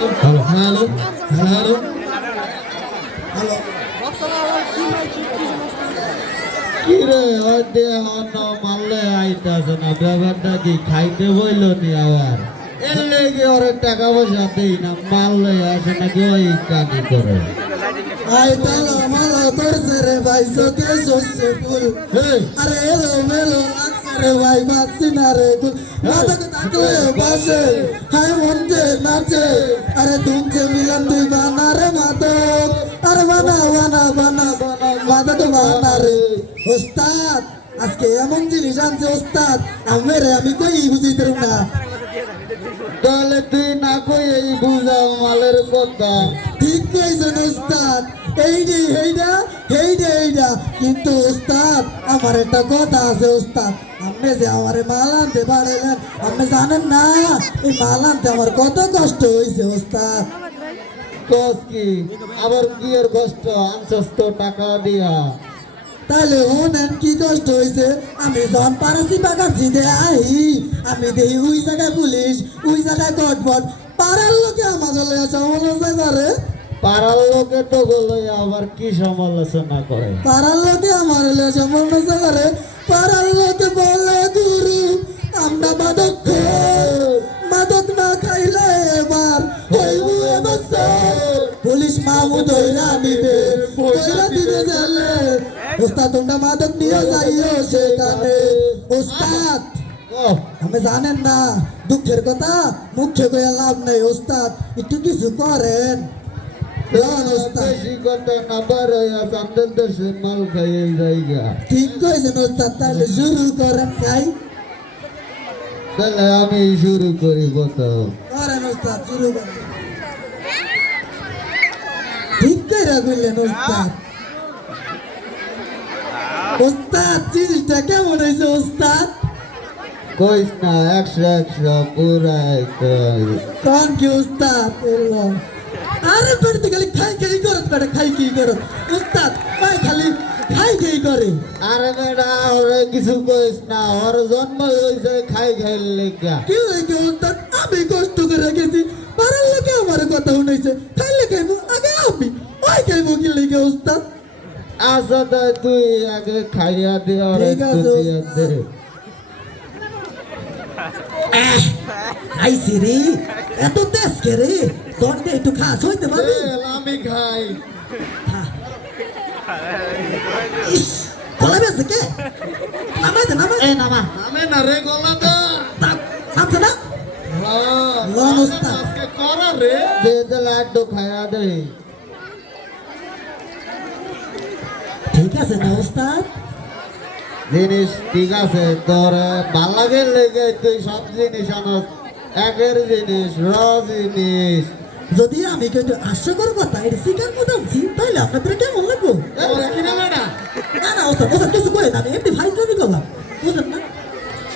Hello hello hello hello কি রে হয়তো অন্য মারলে আইতাছে না ব্যাপারটা কি খাইতে বইল নি আবার এর লেগে ওর টাকা পয়সা দেই না মারলে আসে নাকি ওই কানি করে আইতালা মালা করছে রে ভাই চোখে সরছে ফুল আরে এলো মেলো লাগছে রে ভাই বাঁচছি না রে ফুল মাথাকে থাকলে বাসে হাই মঞ্চে নাচে আরে তুমছে মিলন তুই বানা রে মাদক আরে বানা বানা বানা বানা মাদক বানা রে ওস্তাদ আজকে এমন জিনিস আনছে ওস্তাদ আমি কই বুঝিতে না তাহলে তুই না কই এই বুঝাও মালের কথা ঠিক কইছেন ওস্তাদ এইটা কিন্তু ওস্তাদ আমার একটা কথা আছে ওস্তাদ আপনি যে আমারে মাল আনতে পারলেন আপনি জানেন না এই মাল আনতে আমার কত কষ্ট হয়েছে ওস্তাদ কস কি আবার কি এর কষ্ট আনছস তো টাকা দিয়া তাহলে ওনেন কি কষ্ট হয়েছে আমি যখন পারাসি বাগাচ্ছি দে আহি আমি দেখি ওই জায়গায় পুলিশ ওই জায়গায় কটবট পাড়ার লোকে আমাকে লয়ে সমালোচনা করে পাড়ার লোকে তো বলে আবার কি সমালোচনা করে পাড়ার লোকে আমার লয়ে সমালোচনা করে পাড়ার লোকে বলে গুরু আমরা মাদক মাদক না খাইলে এবার হইব পুলিশ মামু ধইরা নিবে ধইরা দিবে জালে ওস্তাদ তোমরা মাদক নিয়ে যাইও সেখানে ওস্তাদ আমি জানেন না দুঃখের কথা মুখে কইয়া লাভ নাই ওস্তাদ একটু কিছু করেন বেশি কথা না বাড়াইয়া চান্দের দেশে মাল খাইয়ে জায়গা ঠিক কইছেন ওস্তাদ তাহলে শুরু করেন খাই তাহলে আমি শুরু করি কথা করেন ওস্তাদ শুরু করেন ঠিক কইরা কইলেন ওস্তাদ ওস্তাদ জিনিসটা কেমন হয়েছে ওস্তাদ কইস না 100 পুরাই কোন কি ওস্তাদ এলো আরে পেটে খালি খাই খাই করত পেটে খাই কি করত ওস্তাদ ভাই খালি খাই খাই করে আরে বেটা ওরে কিছু কইস না ওর জন্ম হইছে খাই খাই লেগা কি হইছে ওস্তাদ আমি কষ্ট করে গেছি পারার লোকে আমার কথা শুনাইছে খাইলে খাইবো আগে আমি ওই খাইবো কি লেগে ওস্তাদ আচ্ছা তাই তুই আগে খাইয়া দে আর ঠিক আছে, দিয়া দে খাইছি রে এত তেজ কে রে তোর কে একটু খাস হইতে পারবি আমি খাই ইস গলা বেসে কে নামাই দে নামাই এই নামা নামে না রে গলা দা নামছে না লন ওস্তাদ আজকে করা রে দে দে লাড্ডু খাইয়া দে ঠিক আছে না ওস্তাদ জিনিস ঠিক আছে তোর ভাল লাগে লেগে তুই সব জিনিস আনস একের জিনিস র জিনিস যদি আমি কিন্তু হাস্যকর কথা এটা স্বীকার করছি তাহলে আপনাদের কেমন লাগবো না না ওস্তাদ ওস্তাদ কিছু করে না আমি এমনি ফাইজ দাবি করলাম বুঝলেন না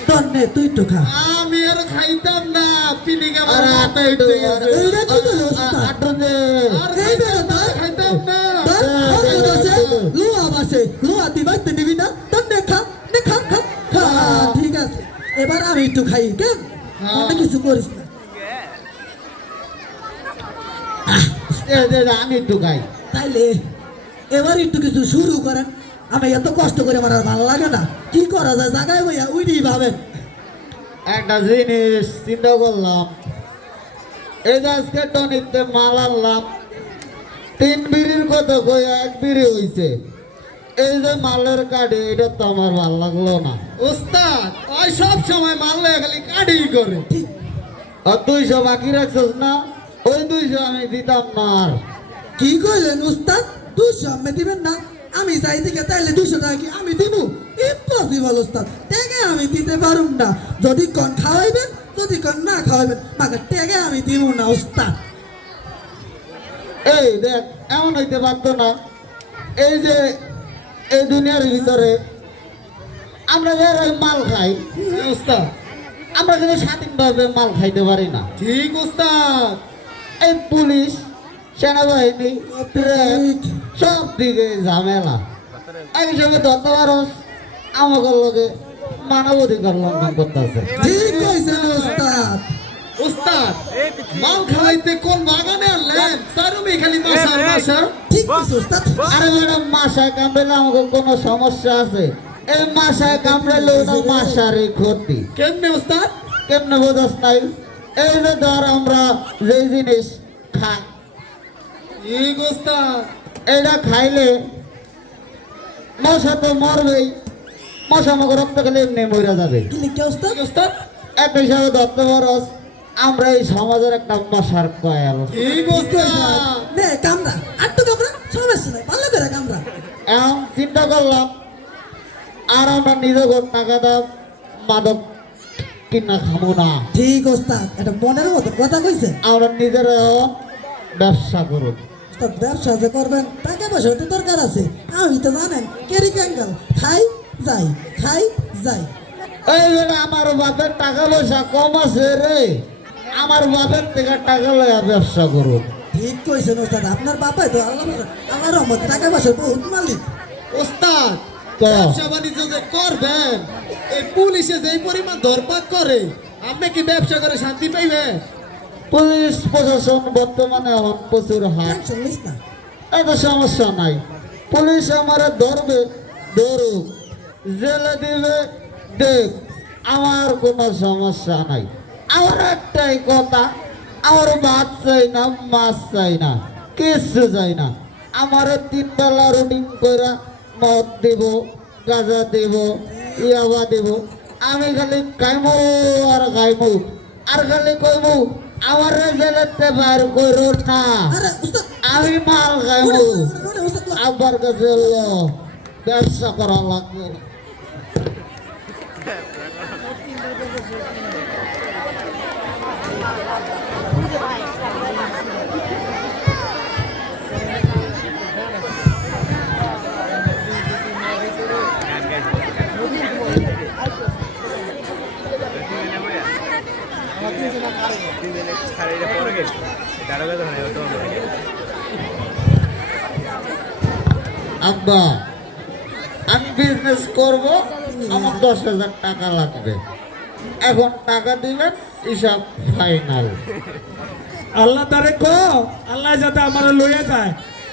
তোর নে তুই একটু খা আমি আর খাইতাম না পিনি কে আমার মাথায় উঠে গেছে এইটা কি হলো ওস্তাদ আটো দে আর খাইতাম না লুয়া বাসে লুয়া দিবাইতে নিবি না তোর নে খা খা ঠিক আছে এবার আমি একটু খাই কেন অনেক কিছু করিস না আমি একটু খাই তাইলে এবার একটু কিছু শুরু করেন আমি এত কষ্ট করে আমার আর ভালো লাগে না কি করা যায় জায়গায় বইয়া উইডি ভাবেন একটা জিনিস চিন্তা করলাম এই যে আজকে টনিতে মাল আনলাম 3 বিড়ির কথা কই 1 বিড়ি হইছে এই যে মালের কাঠি এটা তো আমার ভালো লাগলো না ওস্তাদ ওই সব সময় মারলে খালি কাটি করে আর 200 বাকি রাখছস না ওই 200 আমি দিতাম না আর কি কইলেন উস্তাদ 200 আপনি দিবেন না আমি চাই থেকে তাইলে 200 টাকা কি আমি দিব ইম্পসিবল উস্তাদ টেকে আমি দিতে পারুম না যদি কোন খাওয়াইবেন যদি কোন না খাওয়াইবেন মাকে টেকে আমি দিব না উস্তাদ এই দেখ এমন হইতে পারতো না এই যে এই দুনিয়ার ভিতরে আমরা যারা মাল খাই ওস্তাদ আমরা কিন্তু স্বাধীনভাবে মাল খাইতে পারি না ঠিক ওস্তাদ এই পুলিশ সেনাবাহিনী ট্রেন সব দিকে ঝামেলা এই হিসাবে ধরতে পারো আমাকে লোকে মানবাধিকার লঙ্ঘন করতেছে ঠিক কইছেন উস্তাদ উস্তাদ মাল খাইতে কোন বাগানে আনলেন তারুমি খালি মাসা ঠিক আছে ওস্তাদ আরে ম্যাডাম মাসায় কামড়ালে আমাকে কোনো সমস্যা আছে? এই মাসায় কামড়ালে ওটা মাসারই ক্ষতি। কেমনে উস্তাদ কেমনে বোঝাস নাই? এই যে ধর আমরা যে জিনিস খাই, এই উস্তাদ এটা খাইলে মশা তো মরবেই, মশা আমাকে রক্ত খেলে এমনি মরে যাবে। কি লিখে ওস্তাদ উস্তাদ একটা হিসাবে ধরতে পারস আমরা এই সমাজের একটা মশার কয়াল। এই উস্তাদ নে কামরা আটটু কামরা সমস্যা নাই ভালো করে কামরা এখন চিন্তা করলাম আর আমরা নিজে টাকা দাম মাদক কিনা খাবো না, ঠিক ওস্তাদ এটা মনের মতো কথা কইছে আমরা নিজেরা ব্যবসা করুন। ওস্তাদ ব্যবসা যে করবেন টাকা পয়সা তো দরকার আছে আমি তো জানেন কেরি ক্যাঙ্গাল খাই যাই এই বেটা আমার বাপের টাকা পয়সা কম আছে রে, আমার বাপের থেকে টাকা লয়া ব্যবসা করুন। ঠিক কইছেন ওস্তাদ আপনার বাবাই তো আল্লাহ রহমত টাকা পয়সা বহুত মালিক উস্তাদ ক। ব্যবসা বাণিজ্য যে করবেন এই পুলিশে যে পরিমাণ ধরপাক করে আপনি কি ব্যবসা করে শান্তি পাইবেন? পুলিশ প্রশাসন বর্তমানে এখন প্রচুর হাত, টেনশন নিস না এত সমস্যা নাই। পুলিশ আমার ধরবে ধরুক, জেলে দিবে দেখ, আমার কোনো সমস্যা নাই। আমার একটাই কথা, আমার ভাত চাই না, মাছ চাই না, কিচ্ছু চাই না। আমার 3 বেলা রুটিন করে মদ দিব, গাঁজা দিব, ইয়াবা দিব, আমি খালি খাইমু আর খাইমু আর খালি কইমু আমার জেলেতে বাইর করো না, আরে ওস্তাদ আমি মাল খাইমু। ওস্তাদ আব্বার কাছে এলো, ব্যবসা করা লাগবে। আব্বা আমি বিজনেস করব, আমার 10,000 টাকা লাগবে, এখন টাকা দিবেন, হিসাব ফাইনাল। আল্লাহ তারে আল্লাহ যাতে আমার লইয়া যায়।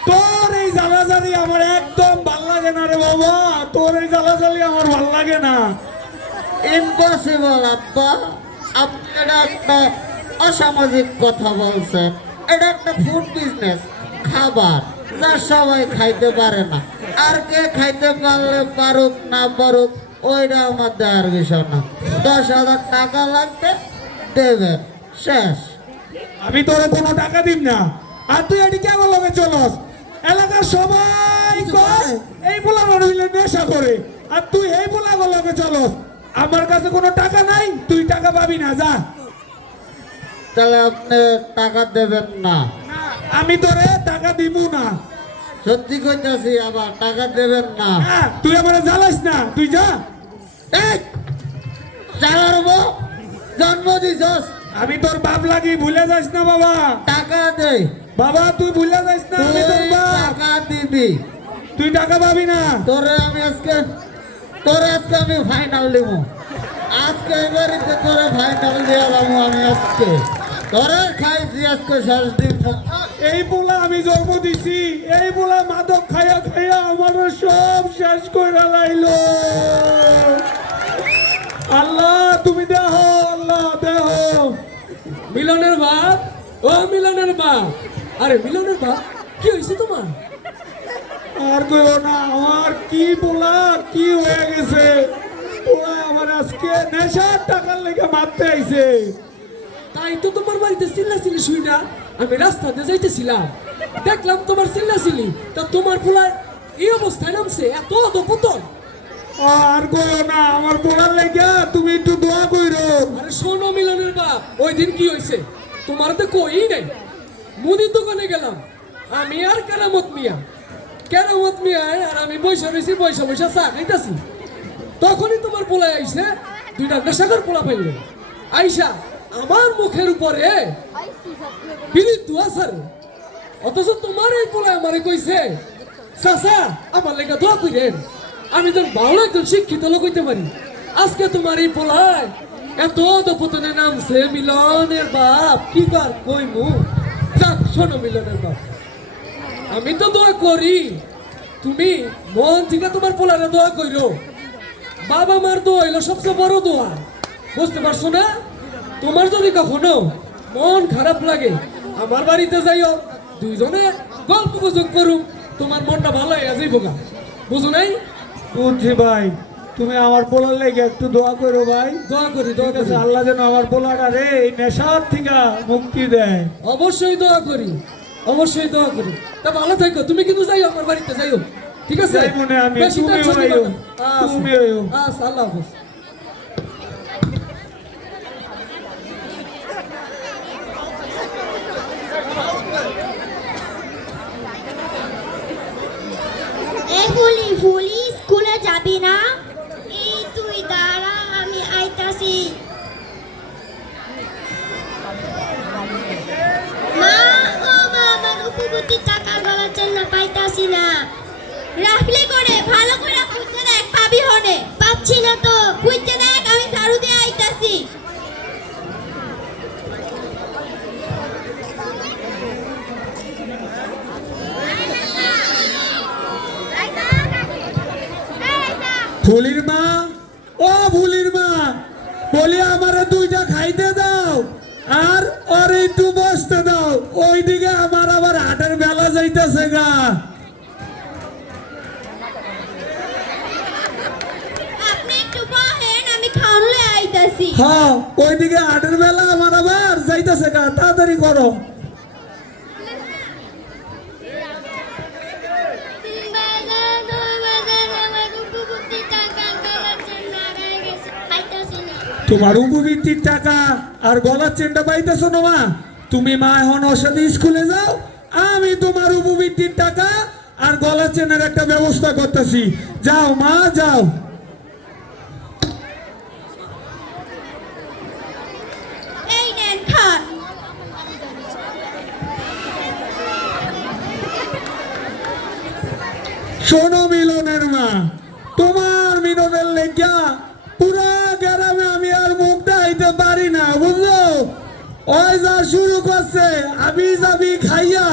তোর এই জ্বালাজালি আমার একদম ভাল লাগে না রে বাবা, তোর এই জ্বালাজালি আমার ভাল লাগে না। ইম্পসিবল আব্বা, আপনি এটা একটা অসামাজিক কথা বলছেন। এটা একটা ফুড বিজনেস, খাবার যা সবাই খাইতে পারে না, আর কে খাইতে পারলে পারুক না পারুক ওইটা আমার দেওয়ার বিষয় না। 10,000 টাকা লাগবে, দেবেন, শেষ। আমি তোরে কোনো টাকা দিব না, আর তুই এটি কেমন লগে চলস? এলাকার সবাই কয় এই পোলা মিলে নেশা করে, আর তুই এই পোলা লগে চলস। আমার কাছে কোনো টাকা নাই, তুই টাকা পাবি না, যা। তাহলে আপনি টাকা দেবেন না? আমি তোরে টাকা দিব না। সত্যি কইতাছি, আবার টাকা দেবেন না? তুই আমার জ্বালাস না, তুই যা। এই চালার বউ, জন্ম দিছস, আমি তোর বাপ লাগি, ভুলে যাস না বাবা। টাকা দে। বাবা তুই ভুলে যাস না, আমি তোর বাপ। টাকা দিবি, তুই টাকা পাবি না। তোরে আজকে আমি ফাইনাল দিব। আজকে এবারিতে তোরে ফাইনাল দিয়ে যাবো আমি আজকে। তোরে খাইছি আজকে শেষ দিন। এই পোলা আমি জন্ম দিছি, এই পোলা মাদক খাইয়া খাইয়া আমার সব শেষ করে লাইলো। আল্লাহ তুমি দেহ, আল্লাহ দেহ। মিলনের বাপ, ও মিলনের বাপ, আরে মিলনের বাপ কি হয়েছে তোমার? আর কইও না, আমার কি পোলা কি হয়ে গেছে। পোলা আমার আজকে নেশার টাকার লেগে মারতে আইছে। তাই তো তোমার বাড়িতে চিল্লাচিল্লি শুই না, আমি রাস্তাতে যাইতেছিলাম, দেখলাম তোমার চিল্লাচিল্লি, তা তোমার পোলা এই অবস্থায় নামছে, এত অধপতন। আর কইও না, আমার পোলার লেগে তুমি একটু দোয়া কইরো। আরে শোনো মিলনের বাপ, ওই দিন কি হয়েছে তোমার তো কই নাই। মুদির দোকানে গেলাম আমি আর কেরামত মিয়া আর আমি বৈশা রয়েছি, বৈশা চা খাইতাছি। তখনই তোমার পোলায় আইসে, 2টা নেশাকর পোলা পাইল, আইসা আমার মুখের উপরে বিড়ি দুয়া সারে। অথচ তোমার এই পোলায় আমারে কইছে, চাচা আমার লেগে দোয়া কইরেন, আমি যেন ভালো একজন শিক্ষিত লোক হইতে পারি। আজকে তোমার এই পোলায় এত দপতনে নামছে মিলনের বাপ কি কার কইমু যাক শোনো মিলনের বাপ আমি তো দোয়া করি তুমি মন থেকে তোমার পোলারে দোয়া কইরো বাবা মার দোয়া হইলো সবচেয়ে বড় দোয়া বুঝতে পারছো না তোমার যদি কখনো মন খারাপ লাগে আমার বাড়িতে যাইও দুইজনে গল্প গুজব করুম তোমার মনটা ভালো হয়ে যাইব গা বুঝো নাই বুঝছি ভাই তুমি আমার পোলার লেগে একটু দোয়া করো ভাই। দোয়া করি দোয়া ঠিক আছে, করি আল্লাহ যেন আমার পোলাটা রে এই নেশার থেকে মুক্তি দেয়। অবশ্যই দোয়া করি অবশ্যই দোয়া করি তা ভালো থাকো তুমি কিন্তু যাইও আমার বাড়িতে যাইও ঠিক আছে যাই মনে আমি, বেশি তুমিও tension নিবা আইও, না। আচ্ছা, তুমিও আইও। আচ্ছা, আল্লাহ হাফেজ এই ফুলি ফুলি স্কুলে যাবি না এই তুই দাঁড়া আমি আইতাছি মা ও মা আমার উপবর্তী টাকা গলার জন্য পাইতাছি না রাখলে করে ভালো করে খুঁজতে দেখ পাবি হনে পাচ্ছি না তো খুঁজতে দেখ আমি ঝাড়ু দিয়ে আইতাছি ফুলির মা, ও ফুলির মা, বলি আমারে দুইটা খাইতে দাও আর ওর একটু বসতে দাও, ওইদিকে আমার আবার হাটের বেলা যাইতেছে গা। আপনি একটু বহেন আমি খাওয়ালে আইতাছি হ্যাঁ, ওইদিকে হাটের বেলা আমার আবার যাইতেছে গা, তাড়াতাড়ি করো। তোমার উপবৃত্তির টাকা আর গলার চেনটা পাইতেছো না মা, তুমি মা এখন ওর সাথে স্কুলে যাও, আমি তোমার উপবৃত্তির টাকা আর গলার চেনের একটা ব্যবস্থা করতেছি। যাও মা যাও। এই নেন খান শোনো মিলনের মা, তোমার মিলনের লেগা পুরা গ্রামে আমি আর মুখ দেখাইতে পারি না, বুঝলো? ওই যা শুরু করছে আবি যাবি খাইয়া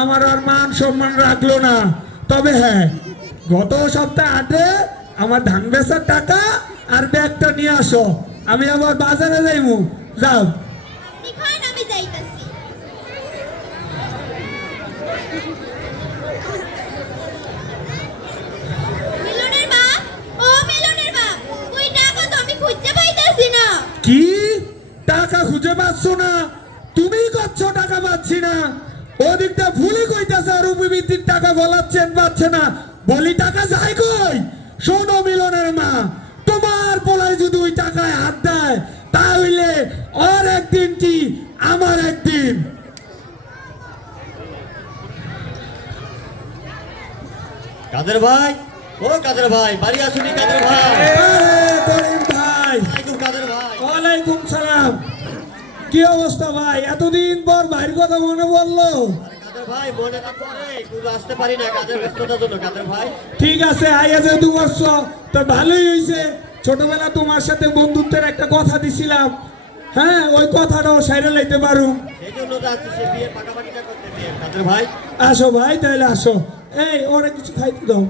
আমার আর মান সম্মান রাখলো না। তবে হ্যাঁ, গত সপ্তাহে হাটে আমার ধান বেচার টাকা আর ব্যাগটা নিয়ে আসো, আমি আবার বাজারে যাইমু। যাও। নিখান আমি যাইতাছি মিলনের বাপ ও মিলনের বাপ ওই টাকা তো আমি খুঁজতে পাইতাছি না কি টাকা খুঁজে পাচ্ছ না? তুমি করছো টাকা পাচ্ছি না, ওদিকটা ভুলে কইতাছে আর উপবৃত্তির টাকা গলাচ্ছেন পাচ্ছে না, বলি টাকা যায় কই? শোনো মিলনের মা, তোমার পোলায় যদি ওই টাকায় হাত দেয় তাহলে ওর একদিন কি আমার একদিন। কাদের ভাই, ও কাদের ভাই, বাড়ি আসুনি কাদের ভাই। আরে করিম ভাই, ওয়ালাইকুম কাদের ভাই। ওয়ালাইকুম সালাম। কি অবস্থা ভাই, এতদিন পর ভাইয়ের কথা মনে পড়লো? কাদের ভাই মনে তো পড়ে, কিন্তু আসতে পারি না কাজের ব্যস্ততার জন্য কাদের ভাই। ঠিক আছে, আইয়া যেহেতু করছো তো ভালোই হয়েছে। ছোটবেলা তোমার সাথে বন্ধুত্বের একটা কথা দিছিলাম, হ্যাঁ ওই কথাটাও সাইরে লাইতে পারুম। সেই জন্য তো আসছি সে বিয়ের পাকাপাকিটা করতে দিয়ে কাদের ভাই। আসো ভাই, তাহলে আসো। এই ওরা কিছু খাইতে দাও।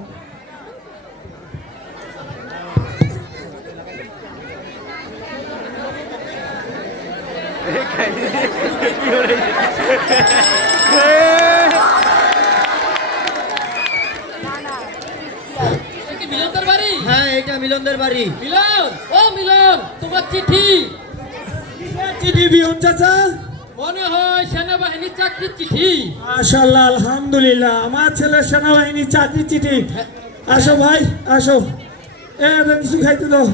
কি মিলনদার বাড়ি হ্যাঁ, এটা মিলনদের বাড়ি। মিলন ও মিলন তোমার চিঠি চিঠি দিউন চাচা। মনে হয় সেনাবাহিনীর চাকরির চিঠি মাশাআল্লাহ, আলহামদুলিল্লাহ, আমার ছেলে সেনাবাহিনী চাকরি চিঠি। আসো ভাই আসো, এদের কিছু খাইতে দাও।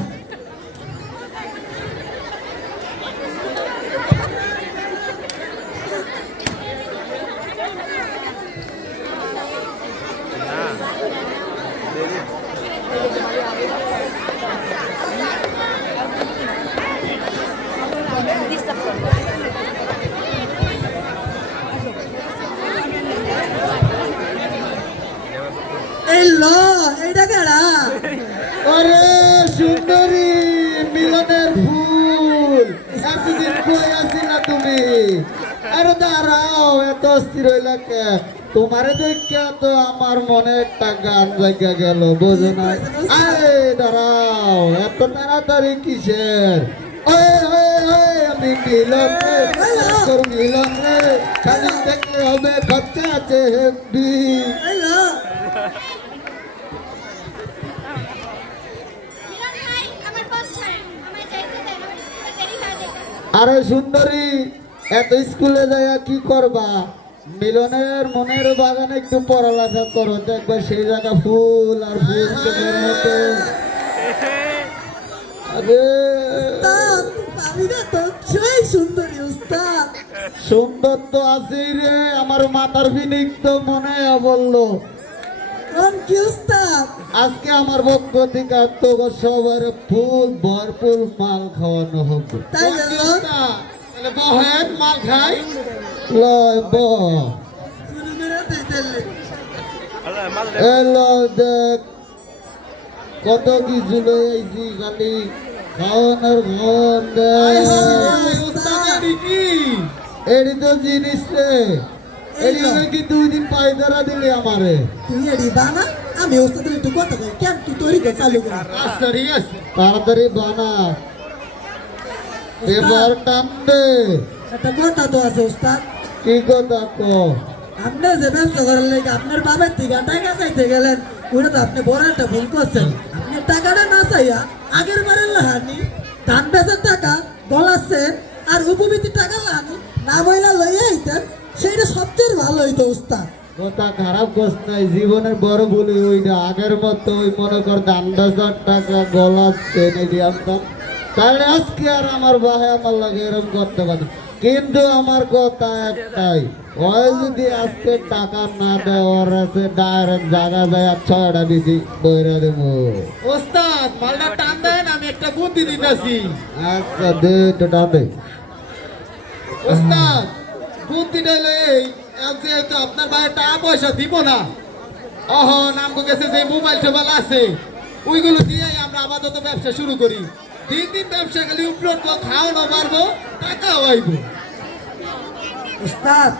এই ল এইটা কেডা আরে সুন্দরী আরে দাঁড়াও, এত অস্থির হইলা কে? তোমারে দেখা তো আমার মনে একটা গান জায়গা গেল, বোঝো না? আরে দাঁড়াও, এত তাড়াতাড়ি কিসের? ওই ওই ওই আমি মিলন রে, তোর মিলন রে, খালি দেখলে হবে খরচা আছে হেব্বি। হ্যালো মিলন ভাই আমার পথ ছাড়েন, আমায় যাইতে দেন, আমার স্কুলে দেরি হয়ে যাইতেছে। আরে সুন্দরী, এত স্কুলে যাইয়া কি করবা? মিলনের মনের বাগানে একটু পড়ালেখা করো, দেখবে সেই জায়গা ফুল আর ফুল বের হতে। আরে উস্তাদ আমি না তো সেই সুন্দরী উস্তাদ। সুন্দর তো আছেই রে, আমার মাথার ফিনিক তো মনে বললো। কোন কি উস্তাদ? আজকে আমার পক্ষ থেকে তো সবার ফুল ভরপুর মাল খাওয়ানো হবে। তাই গেল তাহলে বহেন মাল খাই। লয় ব শুরু করে দিতেলে এলো দেখ কত কিছু লই আইছি, খালি খাওয়ানোর খাওয়ান দেখ। এডি তো জিনিস রে, এডি কি 2 দিন পায়দারা দিলি আমারে। তুই এডি বানা, আমি উস্তাদের একটু কথা কই, কেন তুই তৈরি কর চালু কর। আচ্ছা ঠিক আছে। তাড়াতাড়ি বানা, এবার টান দে। একটা কথা তো আছে উস্তাদ, কি কথা কো? আপনি যে ব্যবসা করার লেগে আপনার বাবার থেকে টাকা চাইতে গেলেন, ওটা তো আপনি বড় একটা ভুল করছেন। আপনি টাকাটা না চাইয়া আগের বারের লাহানি ধান বেচার টাকা গলাচ্ছেন, আর উপবৃত্তি টাকা লাহানি না বইলা লইয়া আইতেন, সেইটা সবচেয়ে ভালো হইতো উস্তাদ। কথা খারাপ কোস নাই, জীবনের বড় বলি ওইটা। আগের মতো ওই মনে কর 10,000 টাকা গলাচ্ছে নাকি আমতাম, তাহলে আজকে আর আমার ভাই আমার লাগে এরকম করতে পারে। কিন্তু আমার কথা একটাই, ওই যদি আজকে টাকা না দেয়, ওর আছে ডাইরেক্ট জায়গা যায় 6টা বেশি বইরা দেবো। ওস্তাদ মালটা টান দেন, আমি একটা বুদ্ধি দিতেছি। আচ্ছা দে তো টানে। ওস্তাদ বুদ্ধিটা হলো এই, যেহেতু আপনার ভাই টাকা পয়সা দিব না, নামগো গেছে যে মোবাইল টোবাইল আছে, ওইগুলো দিয়ে আমরা আপাতত ব্যবসা শুরু করি। দিন দিন ব্যবসা খালি উপলব্ধ, খাওয়ানো পারবো, টাকাও আইব। উস্তাদ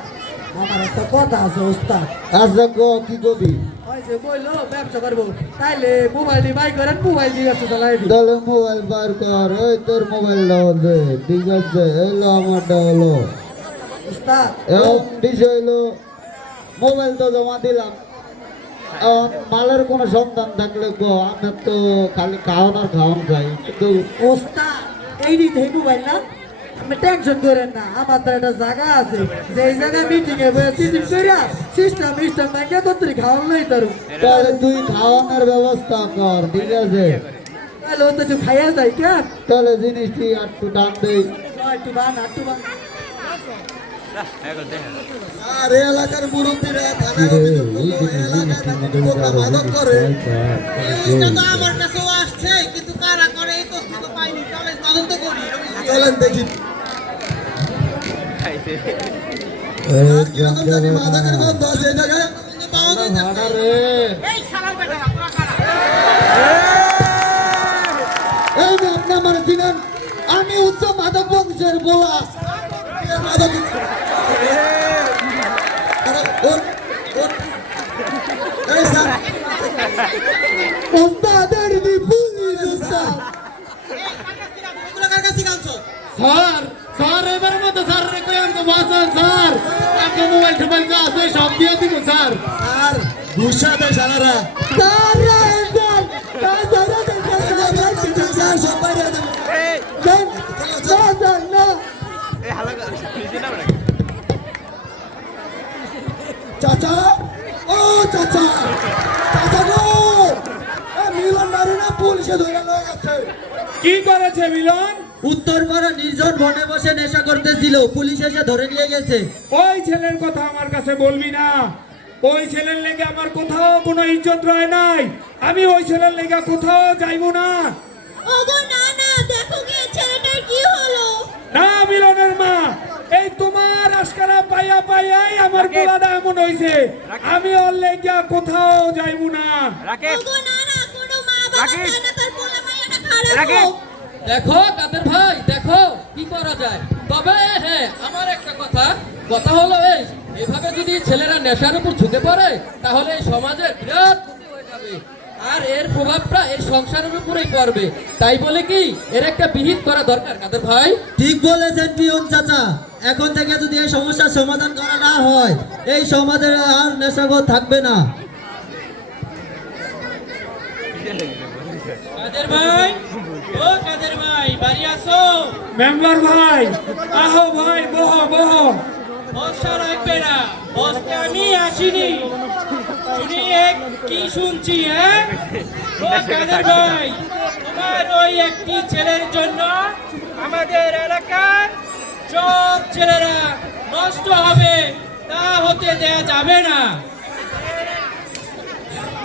আমার একটা কথা আছে উস্তাদ, আচ্ছা গো, কি করবি? ওই যে বললো ব্যবসা করবো, তাইলে মোবাইল দিয়ে বাই করেন, মোবাইল দিয়ে ব্যবসা চালাই দিই। তাহলে মোবাইল বার কর, ওই তোর মোবাইলটা হচ্ছে ঠিক আছে, এলো আমারটা হলো। উস্তাদ এবং বিষয় হলো মোবাইল তো জমা দিলাম, এখন মালের কোনো সন্ধান থাকলে গো, আপনার তো খালি খাওয়ান আর খাওয়ান চাই, কিন্তু ওস্তাদ এই দিতে মোবাইল না, আপনি টেনশন করেন না, আমার তো একটা জায়গা আছে, যেই জায়গায় মিটিং এ বসে সিস্টেম করিয়া সিস্টেম ব্যাংকে তন্ত্রী খাওয়ান লই তার, তাহলে তুই খাওয়ানোর ব্যবস্থা কর, ঠিক আছে? তাহলে ও তো একটু খাইয়া যায় কেন, তাহলে জিনিসটি একটু টান দেই। একটু বান একটু বান। আর এলাকার মুরব্বীরা থানায় অভিযোগ করলো, এলাকায় নাকি পোকা মাদক করে। এইটা তো আমার কাছেও আসছে, কিন্তু কারা করে এই তথ্য তো পাইনি। চলেন তদন্ত করি, চলেন দেখি। আর কিরকম জানি মাদকের গন্ধ আছে এই জায়গায়, পাওয়া যাইতেছে। এই যে আপনি আমার চিনেন, আমি উচ্চ মাদক বংশের বোলা। মাদক আরে ওঠ, ওঠ। এই স্যার, ওস্তাদের দি পুলিশ ওস্তাদ। এগুলো কার কাছে শিখাচ্ছো? স্যার স্যার এবার মতো স্যার রে কই আমাকে বাঁচান স্যার, আপনি মোবাইল টোবাইল যা আছে সব দিয়ে দিব স্যার। আর ঘুষা দেয় সারারা। স্যার সব বাইরে দেবো। চাচা, ও চাচা, চাচা গো, মিলন মারি না, পুলিশে ধরে লয়ে গেছে। কি করেছে মিলন? উত্তরপাড়া নির্জন বনে বসে নেশা করতেছিল, পুলিশ এসে ধরে নিয়ে গেছে। ওই ছেলের কথা আমার কাছে বলবি না, ওই ছেলের লেগে আমার কোথাও কোনো ইজ্জত রয় নাই, আমি ওই ছেলের লেগে কোথাও যাইব না। ওগো না না, দেখো গে ছেলেটার কি হলো? না মিলনের মা, এই তোমার আজকারা পাইয়া পাইয়াই আমার গোলাটা এমন হইছে, আমি ওর লেগে কোথাও যাইব না। ওগো না না, কোনো মা বাবা চায় না তার পোলা মাইয়াটা খারাপ হোক। দেখো কাদের ভাই, দেখো কি করা যায়। তবে হ্যাঁ, আমার একটা কথা হলো এভাবে যদি ছেলেরা নেশার উপর ঝুঁকে পড়ে তাহলে এই সমাজের বিরাট ক্ষতি হয়ে যাবে, আর এর প্রভাবটা এই সংসারের উপরেই পড়বে। তাই বলে কি এর একটা বিহিত করা দরকার কাদের ভাই? ঠিক বলেছেন পিয়ন চাচা, এখন থেকে যদি এই সমস্যার সমাধান করা না হয় এই সমাজের আর নেশাখোর থাকবে না। কাদের ভাই, ও কাদের ভাই, বাড়ি আসো। মেম্বার ভাই, আহো ভাই, বহ বহ। বর্ষা রাখবে না, বসতে আমি আসিনি। শুনি কি শুনছি, হ্যাঁ? ও কাদের ভাই, তোমার ওই একটি ছেলের জন্য আমাদের এলাকার সব ছেলেরা নষ্ট হবে, তা হতে দেয়া যাবে না।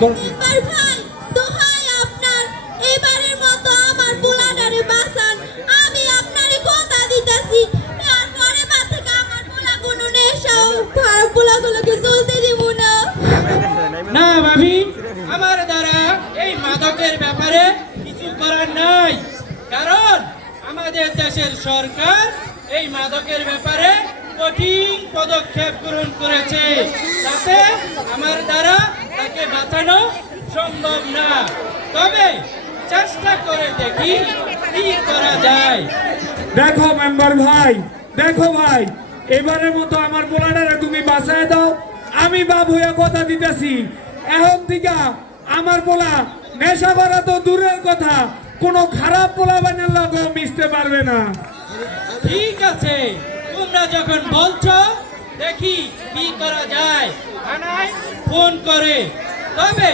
মেম্বার ভাই, দোহাই আপনার, এবারের মতো আমার পোলাটারে বাঁচান। আমি আপনারে কথা দিতেছি, এরপরে বা থেকে আমার পোলা কোনো নেশা খারাপ পোলাগুলোকে চলতে দিব না। না ভাবি, আমার দ্বারা এই মাদকের ব্যাপারে কিছু করার নাই, কারণ আমাদের দেশের সরকার এই মাদকের ব্যাপারে কঠিন পদক্ষেপ গ্রহণ করেছে, তাতে আমার দ্বারা তাকে বাঁচানো সম্ভব না। তবে চেষ্টা করে দেখি কি করা যায়। দেখো মেম্বার ভাই, দেখো ভাই, এবারের মতো আমার পোলাটারে তুমি বাঁচায় দাও। আমি বাপ হইয়া কথা দিতেছি, এখন থেকে আমার পোলা নেশা করা তো দূরের কথা, কোনো খারাপ পোলা বানার লগেও মিশতে পারবে না। ঠিক আছে, তোমরা যখন বলছো দেখি কি করা যায়, থানায় ফোন করে। তবে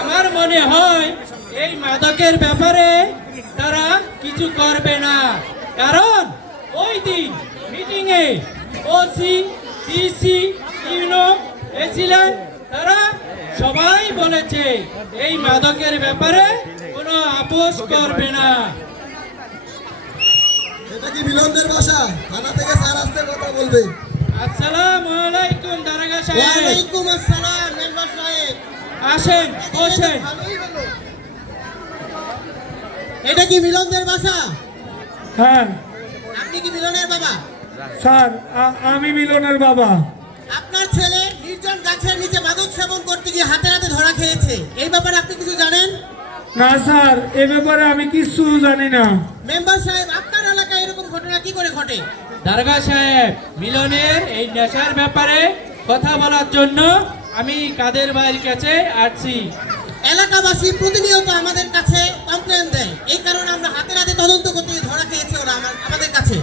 আমার মনে হয় এই মাদকের ব্যাপারে তারা কিছু করবে না, কারণ ওই দিন মিটিংয়ে ওসি, ডিসি, ইউনো এসিলেন, তারা সবাই বলেছে এই মাদকের ব্যাপারে কোনো আপোষ করবে না। এটা কি মিলনদের বাসা? থানা থেকে স্যার আসতে কথা বলবে। আসসালামু আলাইকুম দারোগা সাহেব। ওয়ালাইকুম আসসালাম মেম্বার সাহেব। আসেন, বসেন। এটা কি মিলনদের বাসা? হ্যাঁ আপনি কি মিলনের বাবা? স্যার, আমি মিলনের বাবা। আপনার ছেলে নির্জন গাছের নিচে মাদক সেবন করতে গিয়ে হাতে হাতে ধরা খেয়েছে, এই ব্যাপারে আপনি কিছু জানেন? না স্যার, এ ব্যাপারে আমি কিছু জানি না। মেম্বার সাহেব, আপনার এলাকায় এরকম ঘটনা কি করে ঘটে? দারোগা সাহেব, মিলনের এই নেশার ব্যাপারে কথা বলার জন্য আমি কাদের ভাইয়ের কাছে আসছি। এলাকাবাসী প্রতিনিয়ত আমাদের কাছে কমপ্লেন দেয়, এই কারণে আমরা হাতে হাতে তদন্ত করতে গিয়ে ধরা খেয়েছে ওরা আমাদের কাছে।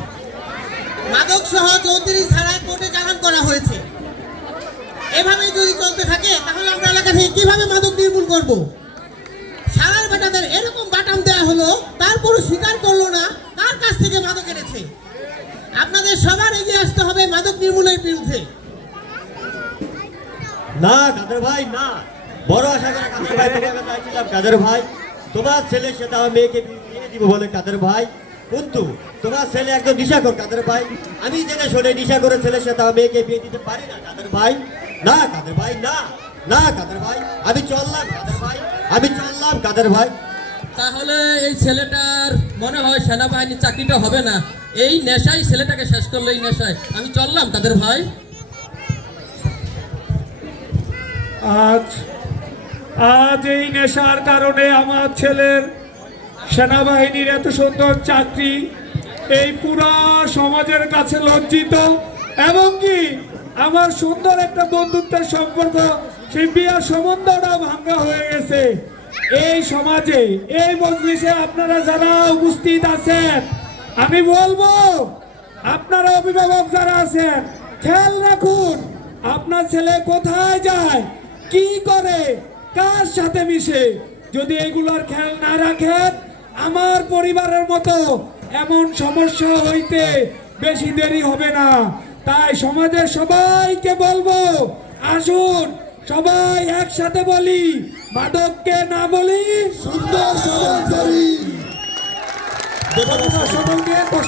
মাদক সহ 34 ধারায় কোর্টে চালান করা হয়েছে। এভাবে যদি চলতে থাকে তাহলে আমরা এলাকা থেকে কিভাবে মাদক নির্মূল করব? সারার বেটাদের এরকম বাটাম দেয়া হলো, তারপরও স্বীকার করলো না কার কাছ থেকে মাদক এনেছে। আপনাদের সবার এগিয়ে আসতে হবে মাদক নির্মূলের বিরুদ্ধে। না কাদের ভাই, না, বড় আশা করে কাদের ভাই তোমার কাছে আইছিলাম। কাদের ভাই, তোমার ছেলে সেটা আমার মেয়েকে বিয়ে দিব বলে কাদের ভাই, কিন্তু তোমার ছেলে একদম নিশাখোর কাদের ভাই। আমি জেনে শুনে নিশা করে ছেলের সাথে আমার মেয়েকে বিয়ে দিতে পারি না কাদের ভাই। না কাদের ভাই, না, না কাদের ভাই, আমি চললাম কাদের ভাই, আমি চললাম কাদের ভাই। তাহলে এই ছেলেটার মনে হয় সেনাবাহিনীর চাকরিটা হবে না, এই নেশাই ছেলেটাকে শেষ করলো। এই নেশায় আমি চললাম কাদের ভাই। আজ এই নেশার কারণে আমার ছেলের সেনাবাহিনীর এত সুন্দর চাকরি এই পুরা সমাজের কাছে লজ্জিত, এবং কি আমার সুন্দর একটা বন্ধুত্বের সম্পর্ক সেই বিয়ার সম্বন্ধটা ভাঙ্গা হয়ে গেছে। এই সমাজে, এই মজলিসে আপনারা যারা উপস্থিত আছেন, আমি বলবো আপনারা অভিভাবক যারা আছেন খেয়াল রাখুন আপনার ছেলে কোথায় যায়, কি করে, কার সাথে মিশে। যদি এগুলোর খেয়াল না রাখেন আমার পরিবারের মতো এমন সমস্যা হইতে বেশি দেরি হবে না। তাই সমাজের সবাইকে বলবো, আসুন সবাই একসাথে বলি, মাদককে না বলি সুন্দর সমাজ গড়ি। সকলকে কষ্ট